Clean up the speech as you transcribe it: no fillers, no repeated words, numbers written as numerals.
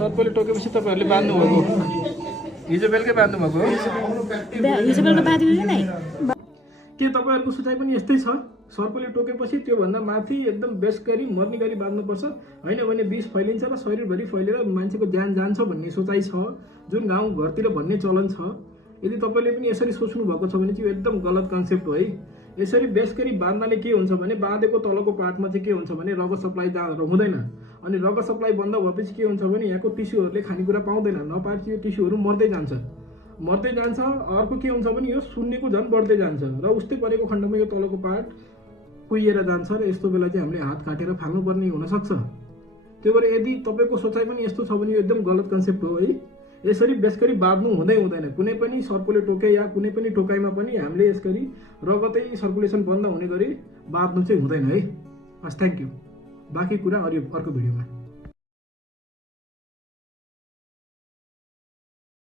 सर्पले टोकेपछि तपाईहरुले बाँध्नु भएको हिजो बेलुकै बाँध्नु भएको हिजो बेलुका बाँधियो कि नै के तपाईहरुको सुझाव पनि यस्तै छ सर्पले टोकेपछि त्यो भन्दा माथि एकदम बेस गरी मर्ने गरी बाँध्नुपर्छ हैन भने विष फैलिन्छ र शरीरभरि फैलेर मान्छेको ज्यान जान्छ भन्ने सोचाइ छ जुन गाउँ घरतिर भन्ने चलन छ यदि तपाईले पनि यसरी सोच्नु भएको छ भने चाहिँ एकदम गलत कन्सेप्ट हो है यसरी बेस गरी बाँध्नाले के हुन्छ भने बाँधेको तलको पार्टमा चाहिँ के हुन्छ भने रगत सप्लाई हुँदैन अनि रगत सप्लाई बन्द भएपछि के हुन्छ भने यहाँको टिस्युहरुले खानेकुरा पाउँदैन नपाएपछि यो टिस्युहरु मर्दै जान्छ अर्को के हुन्छ भने यो शून्यको झन् बढ्दै जान्छ र उस्तै परेको खण्डमा यो तलको पार्ट कुहिएर जान्छ र यस्तो बेला चाहिँ हामीले हात काटेर फाल्नु पर्ने हुन सक्छ त्यो भएर यदि तपाईको सोचाइ पनि यस्तो छ भने यो एकदम गलत कन्सेप्ट हो है यसरी बेसकरी बाँध्नु हुँदैन कुनै पनि सर्पले टोके या कुनै पनि टोकाइमा पनि हामीले यसरी रगतै सर्कुलेसन बन्द हुने गरी बाँध्नु चाहिँ हुँदैन है हस् थ्यांक यू बाँकी कुरा अर्को भिडियोमा